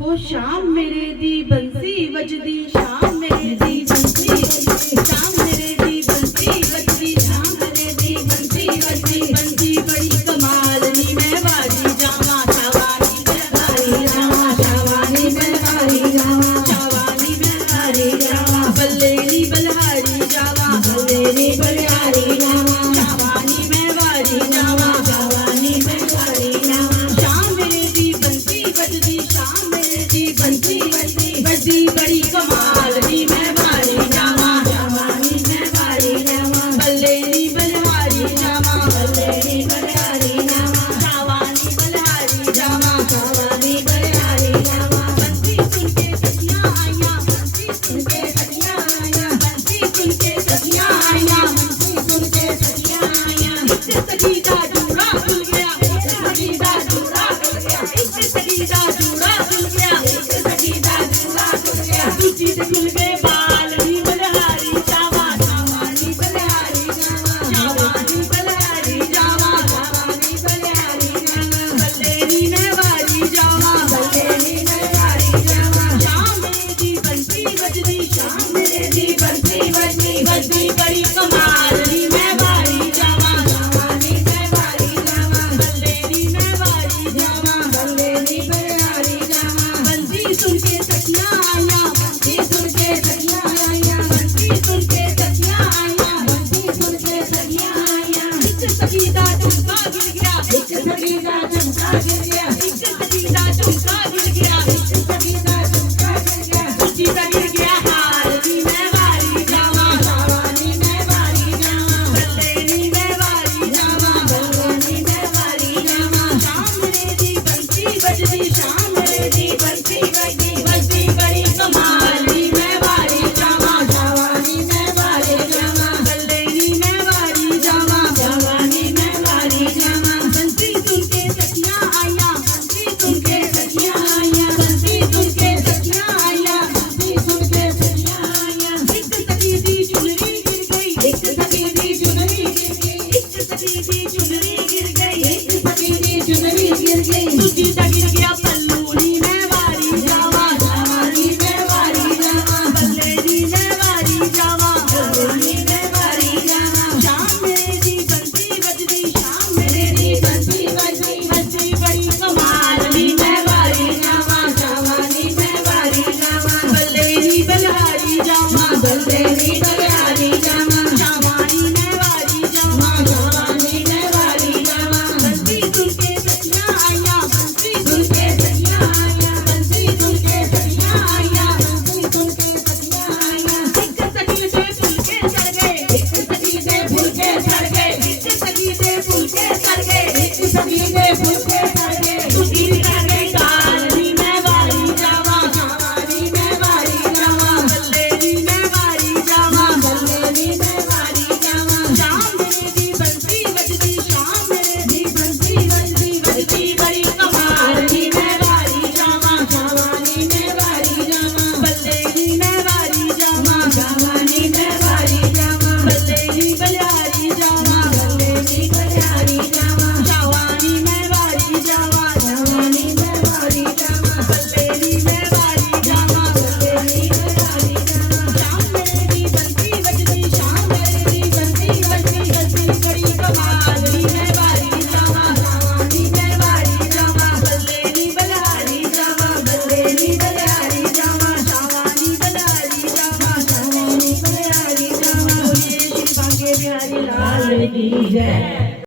हो शाम मेरे दी बंसी वजदी, शाम मेरे दी बंसी वजदी, शाम मेरे दी बंसी वजदी, शाम मेरे दी बंसी वजदी। बंसी बड़ी कमाल नी मैं बारी जावा, शावानी मैं बारी जावा, शावानी मैं बारी जावा, शावानी मैं बारी जावा। बल्ले नी बलहारी जावा, बल्ले नी बलहारी जावा, शावानी मैं बारी जावा, शावानी मैं बारी जावा। शाम मेरे दी बंसी वजदी, शाम मेरे दी बंसी वजदी, वजदी बड़ी कमाल नी मैं बारी जावा, शावानी मैं बारी जावा। बल्ले नी बलहारी जावा, बल्ले नी बलहारी जावा, शावानी बलहारी जावा, शावानी बलहारी जावा। बंसी सुन के सखियां आईयां, बंसी सुन के सखियां आईयां, बंसी सुन के सखियां आईयां, बंसी सुन के सखियां आईयां। इस सखी दा जूड़ा खुल गया, इस सखी दा जूड़ा खुल गया, इस सखी दा जूड़ा खुल गया, इस सखी दा जूड़ा खुल गया। दूजी दे खुल गए बाल नी बलहारी जावा, शावानी बलहारी जावा, शावानी बलहारी जावा, शावानी बलहारी जावा। बल्ले नी मैं बारी जावा, बल्ले नी मैं बारी जावा। शाम मेरे दी बंसी वजदी, शाम मेरे दी बंसी वजदी, वजदी बड़ी कमाल नी मैं बारी जावा, शावानी मैं बारी जावा। बल्ले नी मैं बारी जावा, बल्ले नी बलहारी जावा। बंसी सुन के सखियां आईयां, बंसी सुन के सखियां आईयां, बंसी सुन के सखियां आईयां, बंसी सुन के सखियां आईयां। इस सखी दा झुमका गिर गया, इस सखी दा झुमका गिर गया, इस सखी दा झुमका गिर गया, इस सखी दा झुमका गिर गया। दूजी दा गिर गया हार नी मैं बारी जावा, शावानी मैं बारी जावा। बल्ले नी मैं बारी जावा, बल्ले नी मैं बारी जावा। शाम मेरे दी बंसी वजदी, शाम मेरे दी बंसी वजदी, वजदी बड़ी कमाल नी मैं बारी जावा, शावानी मैं बारी जावा। बल्ले नी मैं बारी जावा, शावानी मैं बारी जावा। बंसी सुन के सखियां आईयां, बंसी सुन के सखियां आईयां, बंसी सुन के सखियां आईयां, बंसी सुन के सखियां आईयां। एक सखी दी चुनरी गिर गई, एक सखी दी चुनरी गिर गई, एक सखी दी चुनरी गिर गई, एक सखी दी चुनरी गिर गई। दूजी दा गिर गया पल्लू नी मैं बारी जावा, शावानी मैं बारी जावा। बल्ले नी मैं बारी जावा, बल्ले नी मैं बारी जावा। शाम मेरे दी बंसी वजदी, शाम मेरे दी बंसी वजदी, वजदी बड़ी कमाल नी मैं बारी जावा, शावानी मैं बारी जावा। बल्ले नी बलहारी जावा, बल्ले नी बलहारी जावा, शावानी मैं बारी जावा, शावानी मैं बारी जावा। बंसी सुन के सखियां आईयां, बंसी सुन के सखियां आईयां, बंसी सुन के सखियां आईयां, बंसी सुन के सखियां आईयां। एक सखी दे फुलके चढ़ गए, एक सखी दे फुलके चढ़ गए, एक सखी दे फुलके चढ़ गए, एक सखी दे फुलके चढ़ गए। दूजी दी चढ़ गई काल नी मैं बारी जावा, शावानी मैं बारी जावा। बल्ले नी मैं बारी जावा, बल्ले नी मैं बारी जावा। शाम मेरे दी बंसी वजदी, शाम मेरे दी बंसी वजदी, वजदी बड़ी कमाल नी मैं बारी जावा, शावानी मैं बारी जावा। बल्ले नी मैं बारी जावा, शावानी मैं बारी जावा। बल्ले नी बलहारी जावा, बल्ले नी बलहारी जावा। शावानी मैं बारी जावा, शावानी मैं बारी जावा। बल्ले नी मैं बारी जावा, बल्ले नी बलहारी जावा। शाम मेरे दी बंसी वजदी, शाम मेरे दी बंसी वजदी, वजदी बड़ी कमाल नी मैं बारी जावा, शावानी मैं बारी जावा। बल्ले नी बलहारी जावा, बल्ले नी बलहारी जावा। शावानी बलहारी जावा, शावानी बलहारी जावा। बोलिए श्री बांके बिहारी लाल की जय।